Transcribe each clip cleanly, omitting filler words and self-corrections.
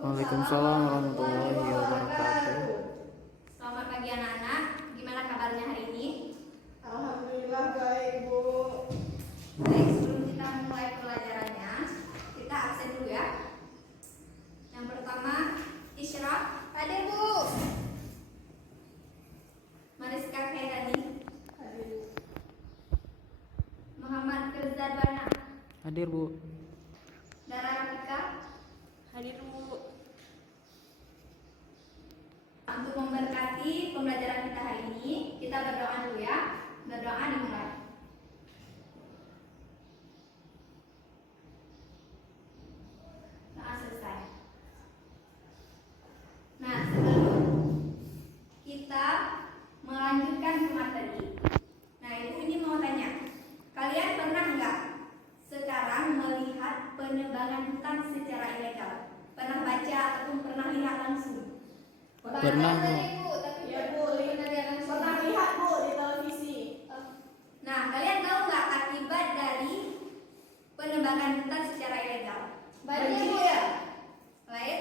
Waalaikumsalam warahmatullahi wabarakatuh. Selamat pagi anak-anak. Gimana kabarnya hari ini? Alhamdulillah baik, Bu. Baik, sebelum kita mulai pelajarannya, kita absen dulu ya. Yang pertama, Isyraq. Hadir, Bu. Mariska Khairani. Hadir. Muhammad Firzadwana. Hadir, Bu. Dara Rafika. Hadir, Bu. Untuk memberkati pembelajaran kita hari ini, kita berdoa dulu ya. Berdoa dimulai. Doa selesai. Nah, sebelum kita melanjutkan ke materi, nah Ibu ini mau tanya, kalian pernah nggak sekarang melihat penebangan hutan secara ilegal? Pernah baca ataupun pernah lihat langsung? Pernah, Bu. Ya, Bu. Pernah lihat, Bu, di televisi. Nah, kalian tahu nggak akibat dari penebangan hutan secara ilegal? Banjir, Bu, ya? Lain?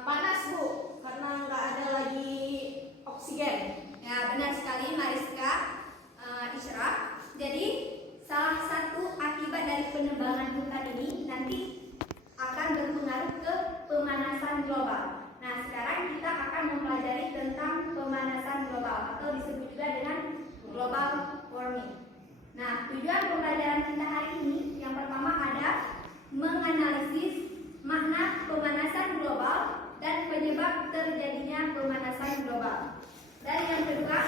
Panas, Bu, karena nggak ada lagi oksigen. Ya, benar sekali Mariska, Isyraq. Jadi, salah satu akibat dari penebangan hutan ini nanti akan berpengaruh ke pemanasan global. Nah, sekarang kita akan mempelajari tentang pemanasan global atau disebut juga dengan global warming. Nah, tujuan pembelajaran kita hari ini yang pertama ada menganalisis makna pemanasan global dan penyebab terjadinya pemanasan global. Dan yang kedua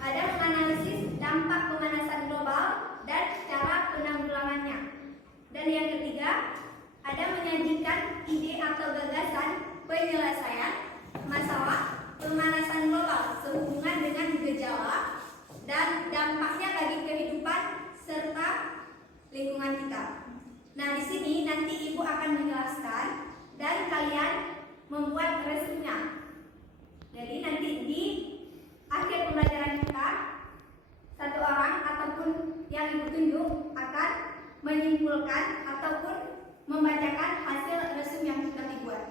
ada menganalisis dampak pemanasan global dan cara penanggulangannya. Dan yang ketiga ada menyajikan ide atau gagasan penyelesaian masalah pemanasan global sehubungan dengan gejala dan dampaknya bagi kehidupan serta lingkungan kita. Nah, di sini nanti Ibu akan menjelaskan dan kalian membuat resumenya. Jadi nanti di akhir pembelajaran kita satu orang ataupun yang Ibu tunjuk akan menyimpulkan ataupun membacakan hasil resum yang sudah dibuat.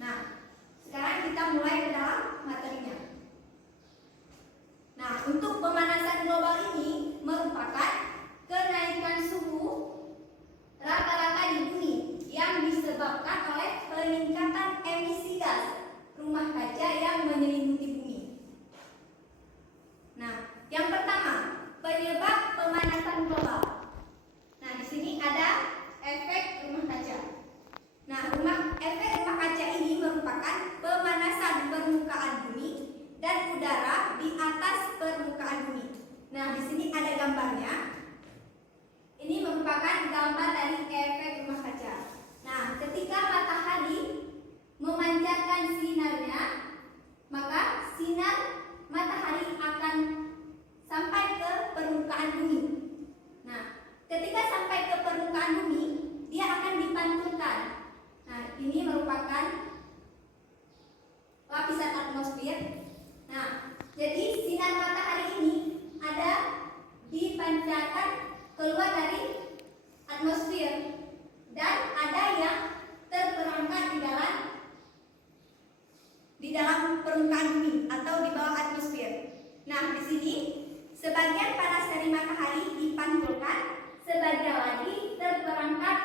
Nah, sekarang kita mulai ke dalam materinya. Nah, untuk pemanasan global ini merupakan kenaikan suhu rata-rata di bumi yang disebabkan oleh peningkatan emisi gas rumah kaca yang menyelimuti bumi. Nah, yang pertama, penyebab pemanasan global. Nah, di sini ada efek rumah kaca. Nah, efek rumah kaca ini merupakan pemanasan permukaan bumi dan udara di atas permukaan bumi. Nah, di sini ada gambarnya. Ini merupakan gambar dari efek rumah kaca. Nah, ketika matahari memancarkan sinarnya, maka sinar matahari akan sampai ke permukaan bumi. Nah, ketika sampai ke permukaan bumi, dia akan dipantulkan. Nah, ini merupakan lapisan atmosfer. Nah, jadi sinar matahari ini ada dipancarkan keluar dari atmosfer dan ada yang terperangkap di dalam permukaan bumi atau di bawah atmosfer. Nah, di sini sebagian panas dari matahari dipantulkan, sebagian lagi terperangkap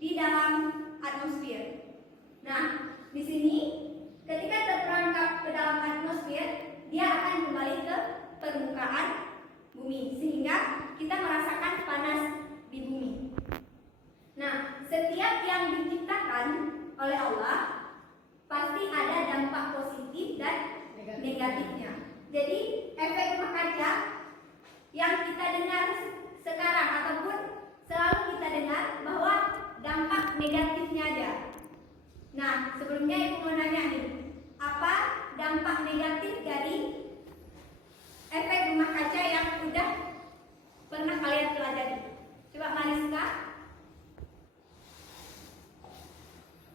di dalam atmosfer. Nah, di sini ketika terperangkap ke dalam atmosfer, dia akan kembali ke permukaan bumi sehingga kita merasakan panas di bumi. Nah, setiap yang diciptakan oleh Allah pasti ada dampak positif dan negatifnya. Jadi, efek rumah kaca yang kita dengar sekarang ataupun selalu kita dengar bahwa dampak negatifnya aja. Nah, sebelumnya Ibu mau nanya nih, apa dampak negatif dari efek rumah kaca yang sudah pernah kalian pelajari? Coba Mariska,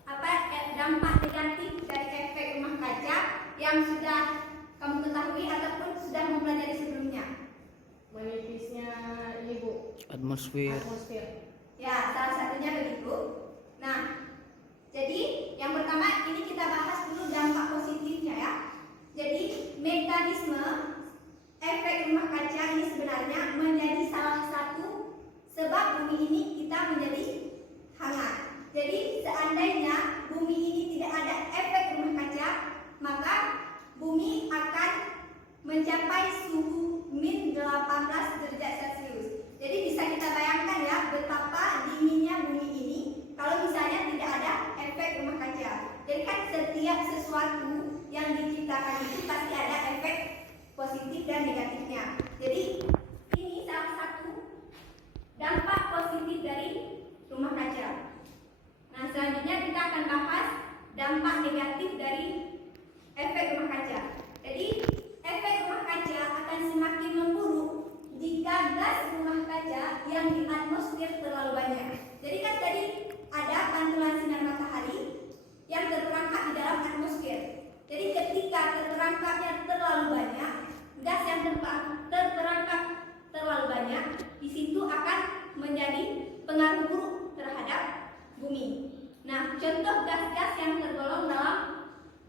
apa dampak negatif dari efek rumah kaca yang sudah kamu ketahui ataupun sudah mempelajari sebelumnya? atmosfer. Ya, salah satunya begitu. Nah, jadi yang pertama ini kita bahas dulu dampak positifnya ya. Jadi mekanisme efek rumah kaca ini sebenarnya menjadi salah satu sebab bumi ini kita menjadi hangat. Jadi seandainya bumi ini tidak ada efek rumah kaca, maka bumi akan mencapai suhu min 18 derajat Celcius. Jadi bisa kita bayangkan ya betapa dinginnya bumi ini kalau misalnya tidak ada efek rumah kaca. Jadi kan setiap sesuatu yang diciptakan itu pasti ada efek positif dan negatifnya. Jadi ini salah satu dampak positif dari rumah kaca. Nah, selanjutnya kita akan bahas dampak negatif dari efek rumah kaca. Jadi efek rumah kaca akan semakin memburuk jika gas rumah kaca yang di atmosfer terlalu banyak. Jadi kan tadi ada pantulan sinar matahari yang terperangkap di dalam atmosfer. Jadi ketika terperangkapnya terlalu banyak, gas yang terperangkap terlalu banyak, di situ akan menjadi pengaruh buruk terhadap bumi. Nah, contoh gas-gas yang tergolong dalam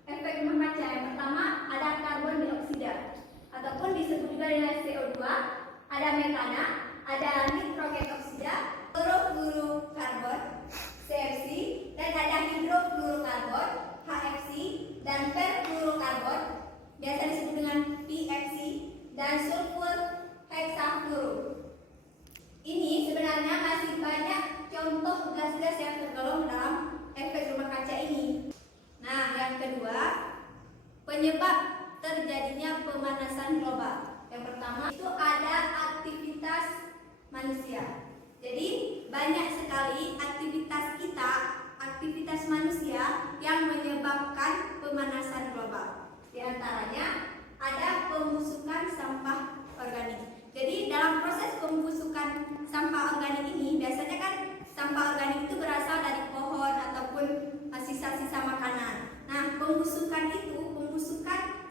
efek rumah kaca yang pertama ada karbon dioksida ataupun disebut juga dengan CO2, ada metana, ada nitrogen oksida, klorofluorokarbon CFC, dan ada hidrofluorokarbon HFC dan perfluorokarbon biasa disebut dengan PFC dan sulfur heksafluoro. Ini sebenarnya masih banyak contoh gas-gas yang tergolong dalam efek rumah kaca ini. Nah, yang kedua, penyebab terjadinya pemanasan global. Yang pertama itu ada aktivitas manusia. Jadi banyak sekali aktivitas kita, aktivitas manusia yang menyebabkan pemanasan global. Di antaranya ada pembusukan sampah organik. Jadi dalam proses pembusukan sampah organik ini biasanya kan sampah organik itu berasal dari pohon ataupun sisa-sisa makanan. Nah, pembusukan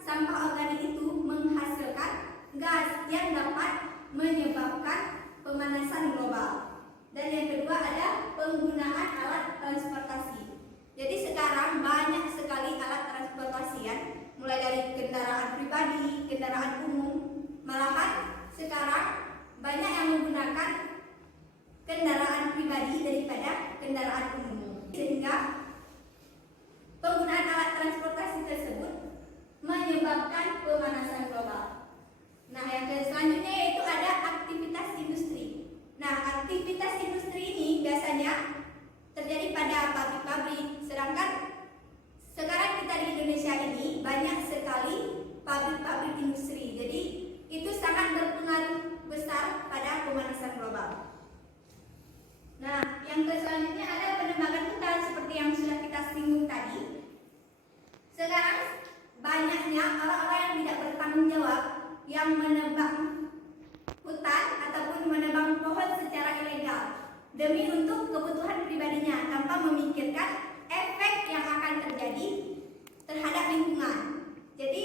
sampah organik itu menghasilkan gas yang dapat menyebabkan pemanasan global. Dan yang kedua ada penggunaan alat transportasi. Jadi sekarang banyak sekali alat transportasian, mulai dari kendaraan pribadi, kendaraan umum, malahan sekarang banyak yang menggunakan kendaraan pribadi daripada kendaraan umum, sehingga penggunaan alat transportasi tersebut menyebabkan pemanasan global. Nah, yang selanjutnya yaitu ada aktivitas industri. Nah, aktivitas industri ini biasanya terjadi pada pabrik-pabrik, sedangkan sekarang kita di Indonesia ini banyak sekali pabrik-pabrik industri. Jadi itu sangat berpengaruh besar pada pemanasan global. Nah, yang selanjutnya ada penebangan hutan seperti yang sudah kita singgung tadi. Sekarang banyaknya orang-orang yang tidak bertanggung jawab yang menebang hutan ataupun menebang pohon secara ilegal demi untuk kebutuhan pribadinya tanpa memikirkan efek yang akan terjadi terhadap lingkungan. Jadi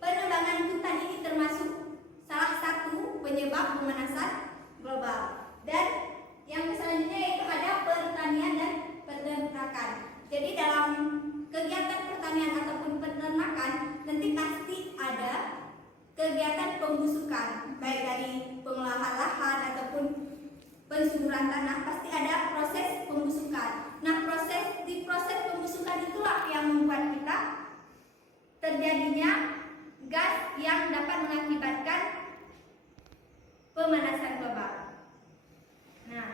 penebangan hutan ini termasuk salah satu penyebab pemanasan global. Dan yang selanjutnya yaitu ada pertanian dan peternakan. Jadi dalam kegiatan pertanian ataupun peternakan nanti pasti ada kegiatan pembusukan, baik dari pengolahan lahan ataupun pensuburan tanah, pasti ada proses pembusukan. Nah, di proses pembusukan itulah yang membuat kita terjadinya gas yang dapat mengakibatkan pemanasan global. Nah,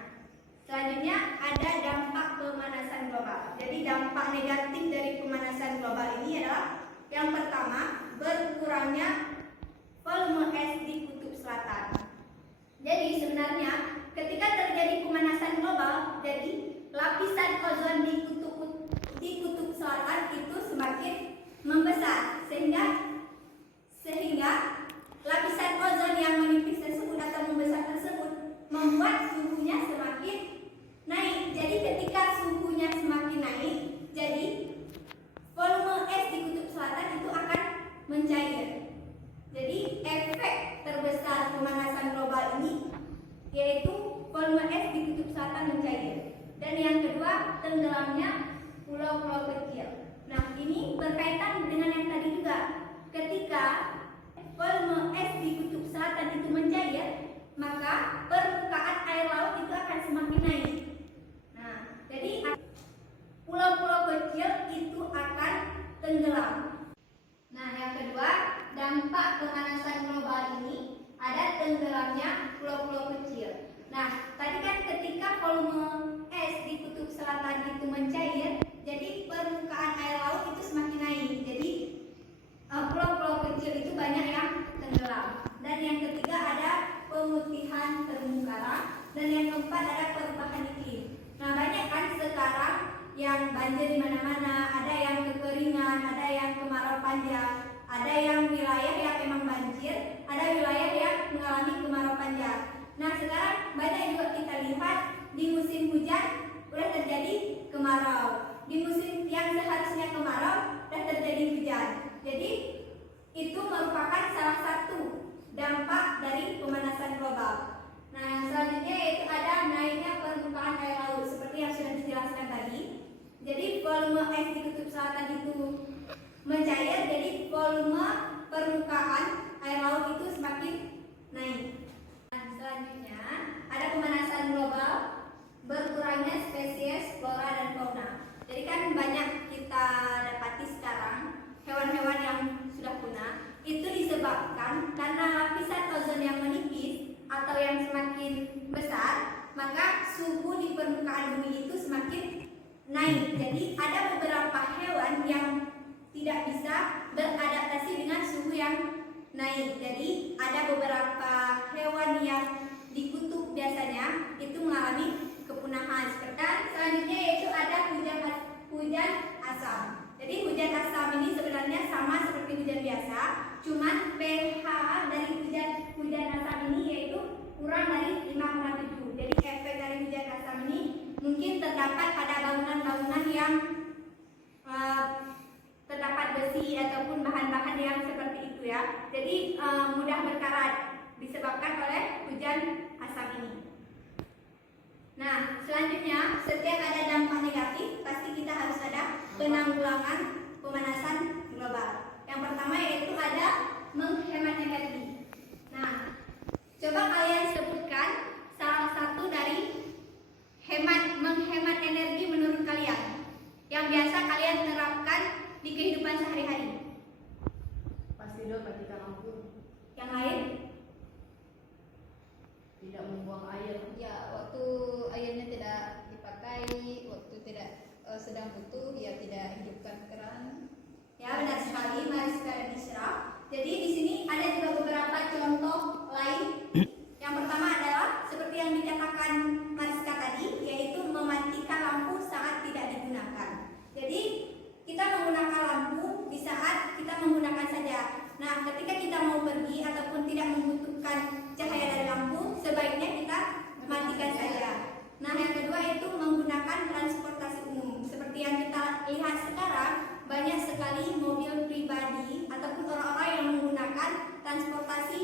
selanjutnya ada dampak pemanasan global. Jadi dampak negatif dari pemanasan global ini adalah yang pertama, berkurangnya volume es di kutub selatan. Jadi sebenarnya ketika terjadi pemanasan global, jadi lapisan ozon di kutub selatan itu semakin membesar sehingga lapisan ozon yang menipis tersebut atau membesar tersebut membuat suhunya semakin naik. Jadi ketika suhunya semakin naik, jadi volume es di kutub selatan itu akan mencair. Jadi efek terbesar pemanasan global ini yaitu Dan yang kedua, tenggelamnya pulau-pulau kecil. Nah, ini berkaitan dengan yang tadi juga. Ketika volume es di kutub selatan itu mencair, maka permukaan air laut itu akan semakin naik. Nah, jadi pulau-pulau kecil itu akan tenggelam. Nah, yang kedua, dampak pemanasan global ini ada tenggelamnya pulau-pulau kecil. Nah, tadi kan ketika volume es di kutub selatan itu mencair, jadi permukaan air laut itu semakin naik. Jadi pulau-pulau kecil itu banyak yang tenggelam. Dan yang ketiga ada pemutihan terumbu karang. Dan yang keempat ada perubahan iklim. Nah, banyak kan sekarang yang banjir di mana-mana, ada yang kekeringan, ada yang kemarau panjang, ada yang wilayah yang memang banjir, ada wilayah yang mengalami kemarau panjang. Nah, sekarang banyak juga kita lihat di musim hujan sudah terjadi kemarau. Di musim yang seharusnya kemarau sudah terjadi hujan. Jadi itu merupakan salah satu dampak dari pemanasan global. Nah, yang selanjutnya yaitu ada naiknya permukaan air laut seperti yang sudah dijelaskan tadi. Jadi volume es di kutub selatan itu mencair, jadi volume permukaan air laut itu semakin naik. Nah, selanjutnya ada pemanasan global, berkurangnya spesies flora dan fauna. Jadi kan banyak kita dapati sekarang hewan-hewan yang sudah punah itu disebabkan karena lapisan ozon yang menipis atau yang semakin besar, maka suhu di permukaan bumi itu semakin naik. Jadi ada beberapa hewan yang tidak bisa beradaptasi dengan suhu yang naik. Jadi ada beberapa hewan yang di kutub biasanya itu mengalami kepunahan. Selanjutnya yaitu ada hujan asam. Jadi hujan asam ini sebenarnya sama seperti hujan biasa, cuman pH dari hujan asam ini yaitu kurang dari 5,7. Jadi efek dari hujan asam ini mungkin terdapat pada bangunan-bangunan yang terdapat besi ataupun bahan-bahan yang seperti itu ya. Jadi mudah berkarat disebabkan oleh hujan asam ini. Nah, selanjutnya setiap ada dampak negatif pasti kita harus ada penanggulangan pemanasan global. Yang pertama yaitu ada menghemat energi. Nah, coba kalian sebutkan salah satu dari menghemat energi menurut kalian yang biasa kalian terapkan di kehidupan sehari-hari. Pasti dong matikan lampu. Yang lain? Tidak membuang air. Ya, waktu airnya tidak dipakai, waktu tidak sedang butuh, ya tidak hidupkan keran. Ya, benar sekali, mari sekarang diserap. Jadi di sini ada juga beberapa contoh lain. Yang pertama adalah seperti yang dikatakan Mariska tadi, yaitu mematikan lampu saat tidak digunakan. Jadi kita menggunakan lampu di saat kita menggunakan saja. Nah, ketika kita mau pergi ataupun tidak membutuhkan cahaya dari lampu, sebaiknya kita matikan saja. Nah, yang kedua itu menggunakan transportasi umum. Seperti yang kita lihat sekarang, banyak sekali mobil pribadi ataupun orang-orang yang menggunakan transportasi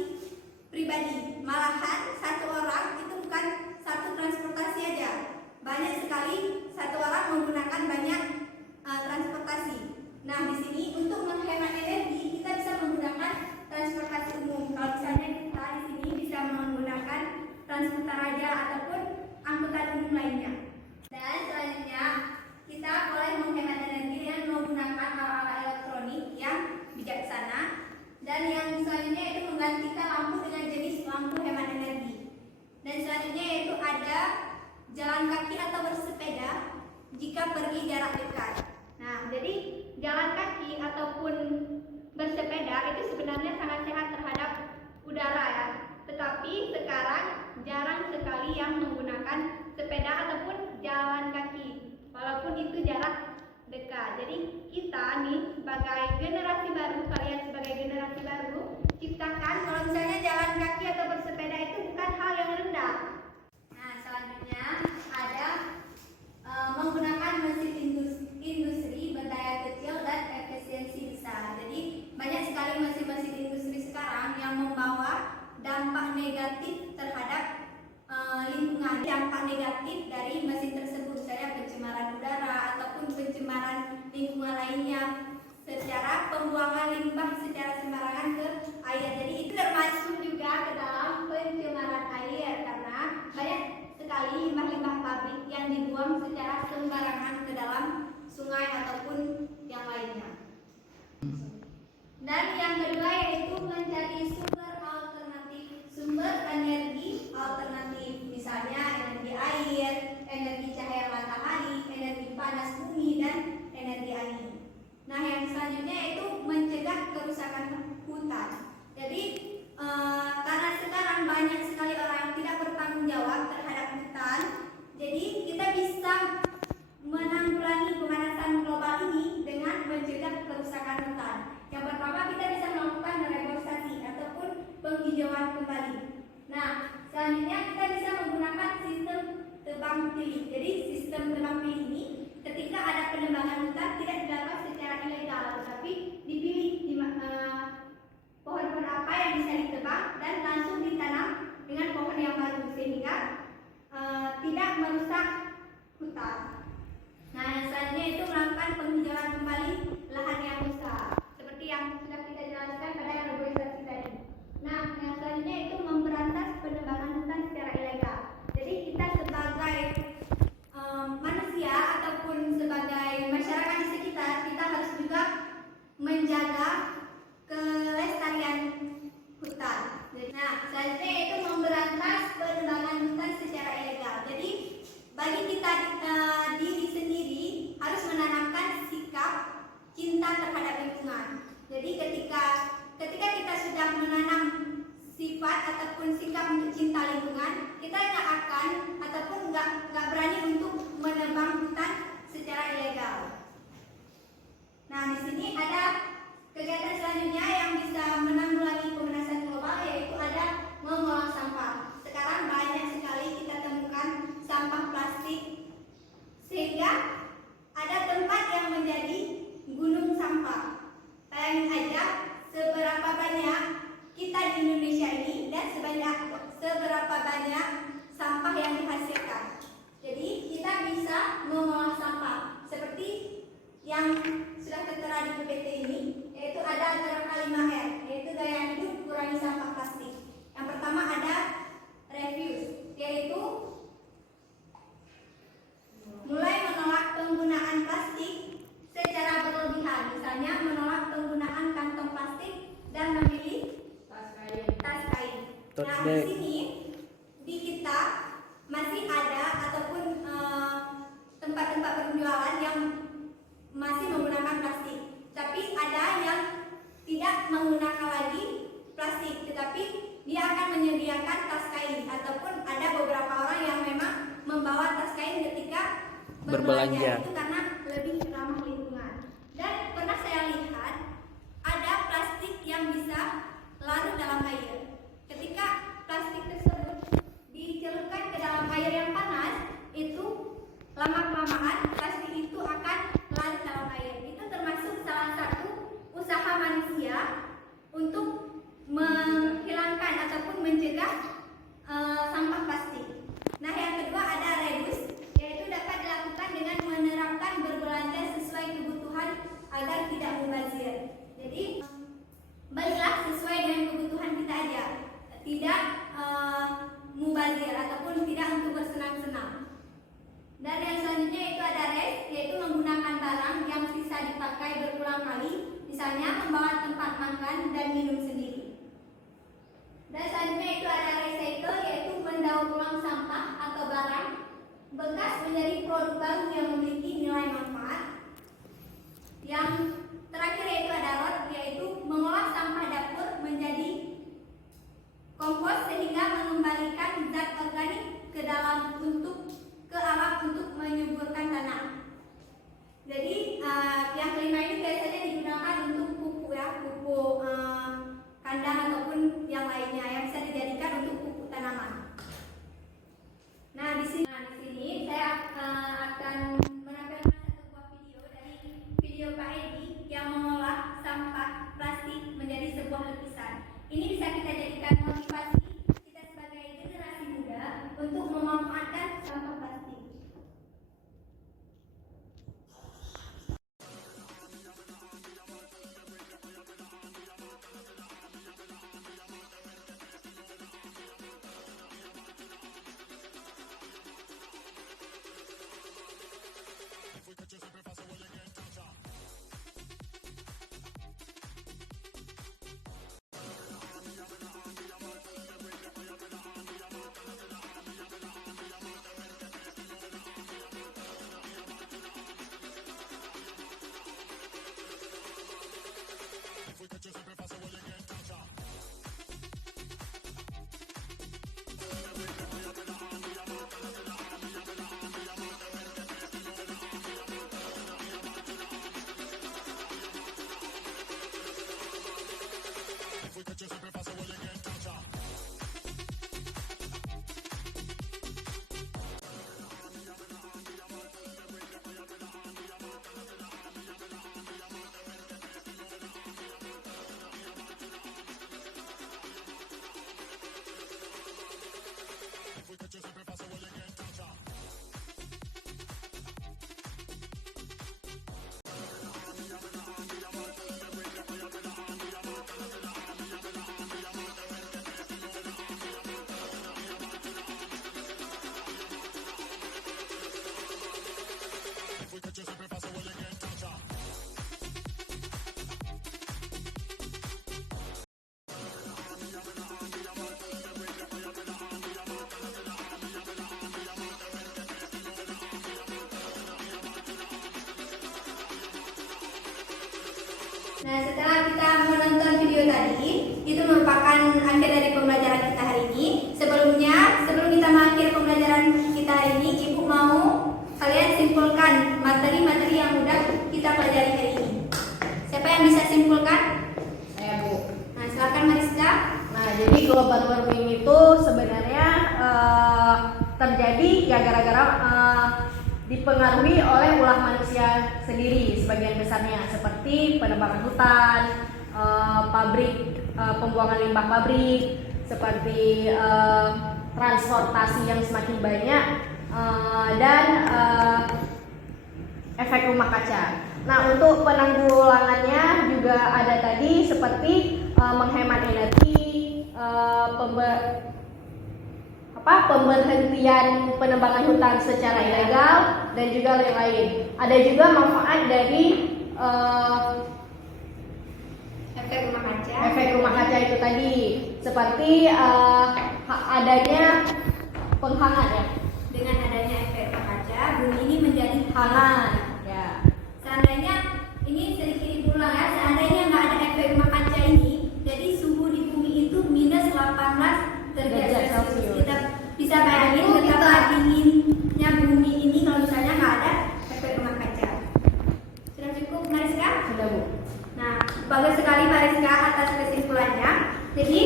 pribadi. Malahan satu orang itu bukan satu transportasi aja. Banyak sekali satu orang menggunakan banyak transportasi. Nah, di sini untuk menghemat energi kita bisa menggunakan transportasi umum. Kalau misalnya kita di sini bisa menggunakan Transkutaraja ataupun angkutan umum lainnya. Dan selanjutnya kita boleh menghemat energi dengan menggunakan alat-alat elektronik yang bijaksana. Dan yang selanjutnya itu menggantikan lampu dengan jenis lampu hemat energi. Dan selanjutnya yaitu ada jalan kaki atau bersepeda jika pergi jarak dekat. Nah, jadi jalan kaki ataupun bersepeda itu sebenarnya sangat sehat terhadap udara ya. Tetapi sekarang jarang sekali yang menggunakan sepeda ataupun jalan kaki, walaupun itu jarak dekat. Jadi kita nih sebagai generasi baru, kalian sebagai generasi baru, ciptakan kalau misalnya jalan kaki atau bersepeda itu bukan hal yang rendah. Nah, selanjutnya ada menggunakan mesin industri berdaya kecil dan efisiensi besar. Jadi banyak sekali mesin-mesin industri sekarang yang membawa dampak negatif terhadap lingkungan. Dampak negatif dari mesin tersebut tempat-tempat penjualan yang masih menggunakan plastik, tapi ada yang tidak menggunakan lagi plastik, tetapi dia akan menyediakan tas kain, ataupun ada beberapa orang yang memang membawa tas kain ketika Berbelanja. itu karena lebih ramah lingkungan. Dan pernah saya lihat ada plastik yang bisa larut dalam air. Ketika plastik tersebut dicelupkan ke dalam air yang panas, itu lama-kelamaan plastik itu akan larut dalam air. Itu termasuk salah satu usaha manusia untuk menghilangkan ataupun mencegah sampah plastik. Nah, yang kedua ada reduce, yaitu dapat dilakukan dengan menerapkan berbelanja sesuai kebutuhan agar tidak mubazir. Jadi belilah sesuai dengan kebutuhan kita aja, tidak mubazir ataupun tidak untuk bersenang-senang. Dan yang selanjutnya itu ada rest, yaitu menggunakan barang yang bisa dipakai berulang kali, misalnya membawa tempat makan dan minum sendiri. Dan selanjutnya itu ada recycle, yaitu mendaur ulang sampah atau barang bekas menjadi produk baru yang memiliki nilai manfaat. Yang terakhir yaitu ada rot, yaitu mengolah sampah dapur menjadi kompos sehingga mengembalikan zat organik ke alam untuk menyuburkan tanah. Jadi yang kelima ini biasanya digunakan untuk pupuk ya, pupuk kandang ataupun yang lainnya yang bisa dijadikan untuk pupuk tanaman. Nah, di sini saya akan menampilkan satu buah video dari video Pak Edi yang mengolah sampah plastik menjadi sebuah lukisan. Ini bisa kita jadikan motivasi kita sebagai generasi muda untuk memanfaatkan sampah plastik. Nah, setelah kita menonton video tadi, itu merupakan akhir dari pembelajaran kita hari ini. Sebelum kita mengakhiri pembelajaran kita hari ini, Ibu mau kalian simpulkan materi-materi yang udah kita pelajari hari ini. Siapa yang bisa simpulkan? Saya, Bu. Nah, silakan Mariska. Nah, jadi global warming itu sebenarnya terjadi ya gara-gara dipengaruhi oleh ulah manusia sendiri sebagian besarnya, seperti penebangan hutan, pabrik, pembuangan limbah pabrik, seperti transportasi yang semakin banyak, dan efek rumah kaca. Nah, untuk penanggulangannya juga ada tadi seperti menghemat energi, pemberhentian penebangan hutan secara ilegal, dan juga lain-lain. Ada juga manfaat dari efek rumah kaca itu tadi, seperti adanya penghangat ya. Dengan adanya efek rumah kaca, ada, bumi ini menjadi hangat. Ya. Seandainya ini sedikit diulang ya, seandainya nggak ada efek rumah kaca ini, jadi suhu di bumi itu minus 18 derajat Celcius. Kita bisa bayangin betapa dinginnya bumi ini kalau misalnya nggak ada efek rumah kaca. Sudah cukup, Mariska? Sudah, Bu. Nah, bagus sekali Mariska atas kesimpulannya. Jadi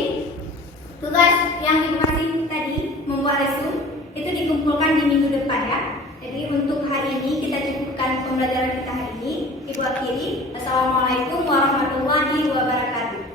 tugas yang Ibu kasih tadi membuat resume itu dikumpulkan di minggu depan ya. Jadi untuk hari ini kita cukupkan pembelajaran kita hari ini. Ibu akhiri. Assalamualaikum warahmatullahi wabarakatuh.